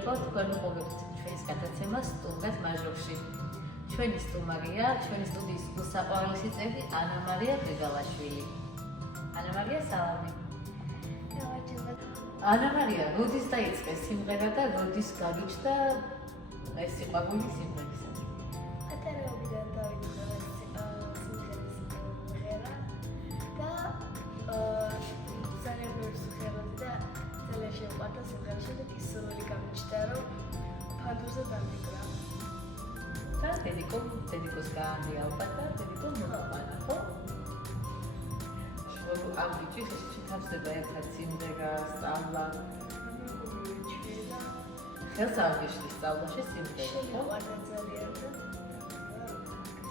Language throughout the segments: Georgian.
მოგესალმებო, თქვენ მოგებთ ჩვენს გადაცემას სტუმრად მაჟორში. ჩვენი სტუმარია, ჩვენი სტუდიის უსაყვარლესი წევრი ანა მარია გეგალაშვილი. ანა მარია, სალამი. ანა მარია, როდის დაიწყეს სიმღერა და როდის გაგიჩნდა ეს სიყვარული სიმღერისადმი? პატარაობიდან დაიწყო სიმღერის სიმღერა და ძალიან ბევრი სიმღერა და ძალიან შემყვარდა სიმღერა. შემდეგ ის სრული გამიჩნდა, რომ ფანდურზე დამიკრა. და დედიკოს გაანდი ალბათ და დედიკო მოყვანა, ხო? ამ ბიჭის შეთავსდება ერთად სიმღერა, სწავლა. ხელს აღიშლის სწავლაში სიმღერა, ხო? ვარდა ძალიან და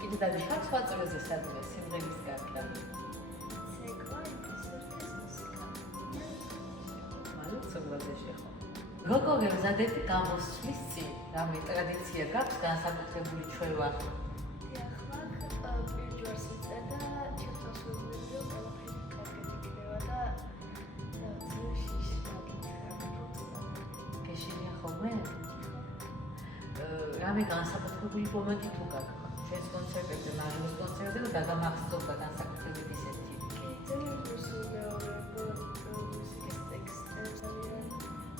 კიდე დაგვიშვათ სხვა წრეზე სადმე სიმღერის გარდა. ცეკვა, ინტერსერტის მუსიკა. მალუცობრაზე შეხო. როგორ გემზადეთ გამოსვლის წინ? რამე ტრადიცია გაქვს განსაკუთრებული ჩვევა? ახლა პირჯვარს ვიწერდა, ჩეთოსურები და ყველაფერი კარგად იქნება და ძილში გეშინია ხოლმე? რამე განსაკუთრებული მომენტი თუ გაქვს? ჩვენს კონცერტებზე, მაჟორის კონცერტებზე დაგამახსოვდა განსაკუთრებული ისეთი. ძალიან მოსულმეორებო მუსიკის ტექსტები ძალიან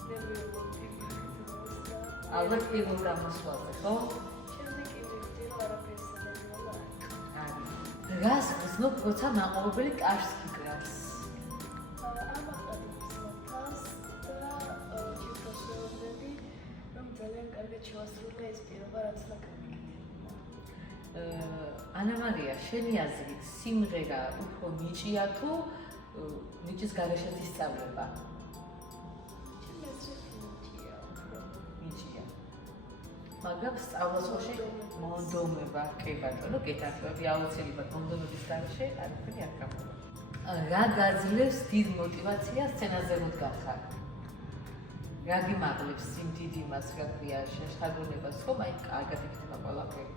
ნებიულობდი ალბათ პირველ გამოსვლაზე, ხო? შემდეგ კი ვიხდი, რომ არაფერს ნებიულა არის. რას გრძნობ, როცა მაყურებელი კარს გიკრავს? ამაყადებს თავს და ჩეთოსურები, რომ ძალიან კარგად შევასრულე ეს პირობა, რაც მაგალითად. ანა მარია, შენი აზრით სიმღერა უფრო ნიჭია თუ ნიჭის გარეშეც ისწავლება? ჩემი აზრით ნიჭია. მაგრამ სწავლას ხოში მონდომება, კი ბატონო, გეთანხმები აუცილებლად მონდომების გარეშე არაფერი არ გამოვა. რა გაძლევს დიდ მოტივაციას სცენაზე მოდგარ ხარ? რა გიმაღლებს იმ დიდ იმას, რა ქვია, შეშთაგონებას, რომ აი კარგად იქნება ყველაფერი?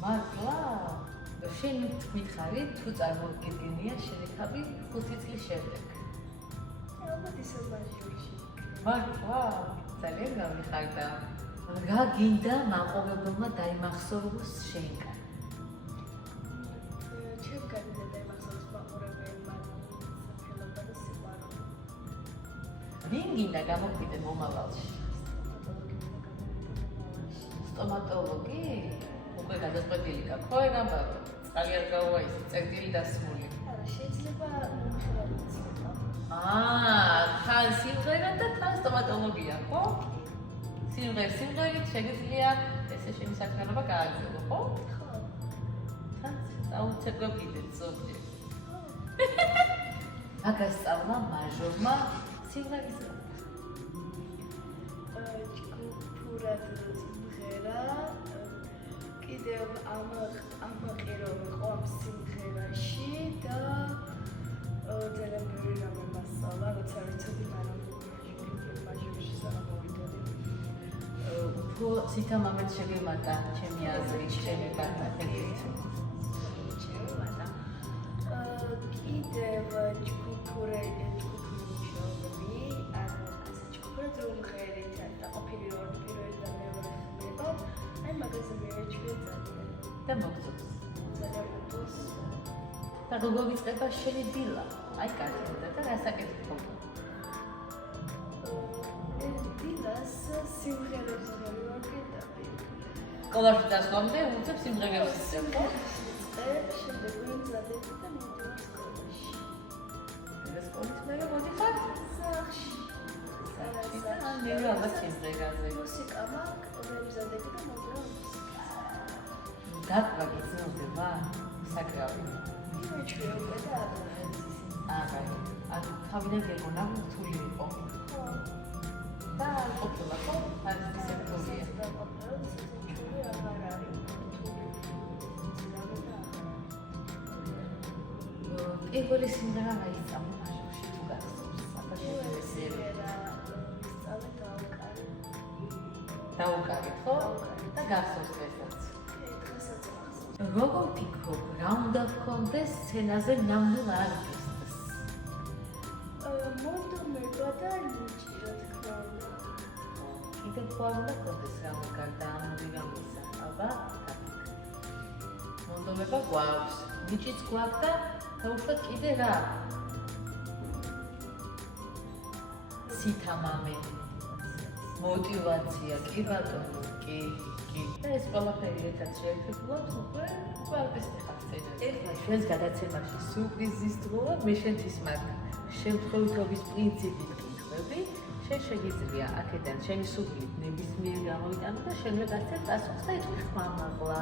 მართლა? შენი მითხარი თუ წარმოგიდგენია შენი თავი 5 წლის შემდეგ? ალბათ ისევ მაჟორში. მართლა? ძალიან გამიხარდა. რა გინდა მაყურებელმა დაიმახსოვროს შენგან? ჩემგან და დაიმახსოვროს მაყურებელმა საფილობა და სიყვარული. ვინ გინდა გამოგვიდე მომავალში? სტომატოლოგი? უკვე გადაწყვეტილი გაქვს, ხო ეგამბარო? წყალი არ გაუვა ისე, წერტილი დასმული. არა, შეიძლება მომხმარებელიც იყო. თან სიმღერა და თან სტომატოლოგია, ხო? სიმღერით შეგიძლია ესე შენი საქმიანობა გააგრძელო, ხო? ხო. თან აუცილებლად კიდე ზოგჯერ. აგასწავლა მაჟორმა სიმღერის ჯგუფურად სიმღერა კიდევ ამაყირო ყომ სიმღერაში და ძალიან ბევრი რამე მასწავლა, როცა ვიცოდი მაგრამ მაჟორში სამოვიდოდი. უფრო სითამამეთ შეგემატა ჩემი აზრით, ჩემი განათებით. კიდევ ჯგუფური მუშაობები, ანუ ასე ჯგუფურად რომ ღერით და ყოფილი პირველი და მეორე ხმება, აი მაგაზე მივეჩვია ძალიან. და მოგწონს. ძალიან მოგწონს. და როგორ იწყება შენი დილა? აი კარტინდა და რასაკეთებდა? დილას სიმღერებს ვაკეთებდი. სკოლაში დასვლამდე უცებ სიმღერებს იცნობ? შემდეგ ვიმზადებდი და მივდივარ სკოლაში. და სკოლის მერე მოდიხარ? სახში. ან მეორე ალბათ სიმღერაზე. მუსიკა მაქვს, ვიმზადები და მოვდივარ მუსიკაზე. დაკვრა გრძნობდება? საკრავი. მივეჩვია უკვე და არა. ანუ თავიდან გეგონა რთული იყო. ხო. და არ ყოფილა, ხო? არ ისე რთულია. პირველი სიმღერა გაიწამო მაჟორში თუ გახსოვს? დაუკარეთ, ხო? და გახსოვს დღესაც. როგორ ფიქრობ, რა უნდა გქონდეს სცენაზე ნამდვილ არტისტს? მონდომება და ნიჭი, რა თქმა უნდა. კიდევ ხوار უნდა გქონდეს რამე გარდა ამ რამისა. აბა, მონდომება გვაქვს, ნიჭიც გვაქვს და დაუშვათ კიდე რა? სითამამე, მოტივაცია, კი ბატონო, კი. და ეს ყველაფერი ერთად შეერთებულად უკვე არტისტი ხარ სცენაზე. ეხლა ჩვენს გადაცემაში სიურპრიზის დროა, მე შენთვის მაგ შემთხვევითობის პრინციპით ვკითხები, შენ შეგიძლია აქედან შენი სურვილით ნებისმიერი გამოვიტანო და შენ ვეგაცებ პასუხს და ეთქვი ხმამაღლა.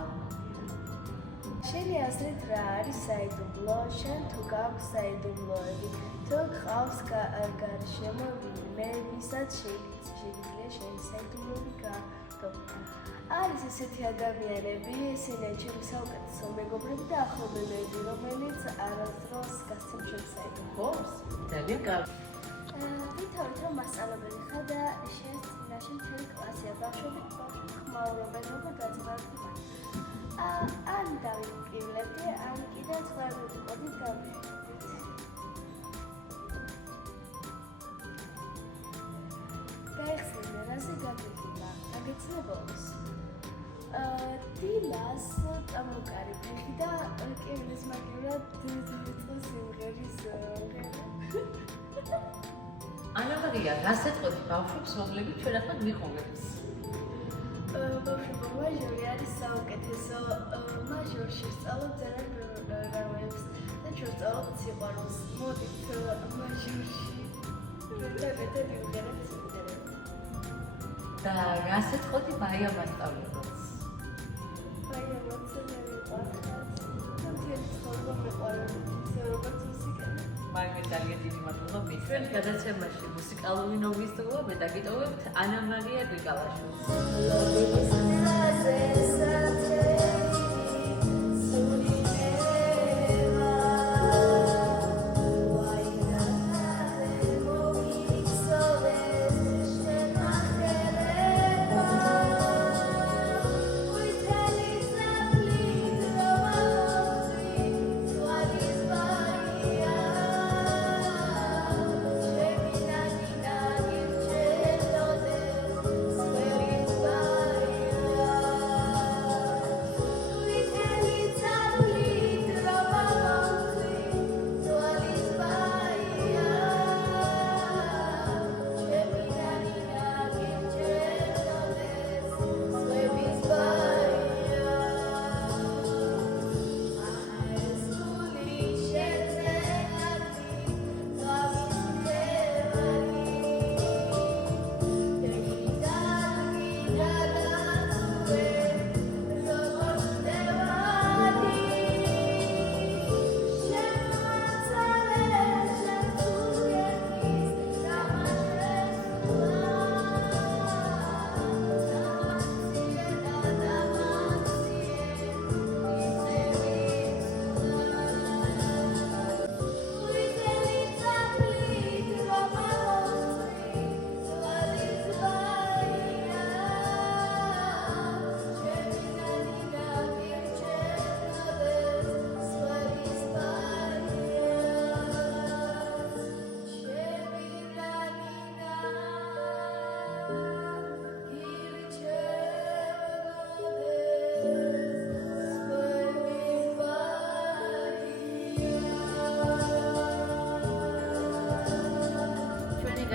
შენი აზრით რა არის საიდუმლო? შენ თუ გაქვს საიდუმლოები, თუ გყავს გარშემო ვინმე, ვისაც შეგიძლია შენი საიდუმლოები გაართო. არის ესეთი ადამიანები, ისინი ჩემი საუკეთესო მეგობრები და ახლობელები, რომელიც არასდროს გასცემ ჩემს საიდუმლოებს. ძალიან კარგი. ვითარით რომ მასწავლებელი ხარ და შენს წინაშე მთელი კლასია ბავშვები ხმაურობენ, როგორ გაძლიერდება. ან დავიკილებდი, ან კიდევ სხვა მეთოდით გავიხსენებთ. გაიხსენე, რაზე გაგიხილა, გაგეცნობოს. დილას წამოკარი ფეხი და კიბლის მაგივრად ძირითადად სიმღერის ანა მარია, რას ეთყოდი ბავშვებს, რომლებიც ჩვენ ახლა მიყურებს? ბავშვობა მაჟორი არის საუკეთესო. მაჟორში სწავლობ ძალიან ბევრ რამებს და ჩვენ სწავლობ სიყვარულს. მოდით მაჟორში ერთად ვიმღერებთ სიმღერებს. და რას ეთყოდი მაია მასწავლებლებს? მაია მასწავლებლებს და მთელი ცხოვრება მეყვარებდი, ისე როგორც მუსიკა. მაიმე ძალიან დიდი მადლობა მის გადაცემაში მუსიკალური ნოვის დროა მე დაგიტოვებთ ანა მარია გრიგალაშვილს.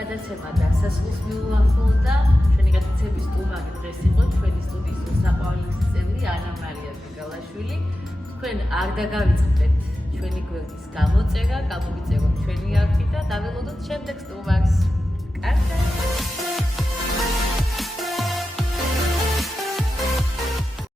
გადაცემა დასასრულს მიუახლოვდა. ჩვენი გადაცემის სტუმარი დღეს იყო ჩვენი სტუდიის საყვარლის წევრი ანა მარია გრიგალაშვილი. თქვენ არ დაგავიწყდეთ ჩვენი გვერდის გამოწერა, გამოვიწეროთ ჩვენი არხი და დაველოდოთ შემდეგ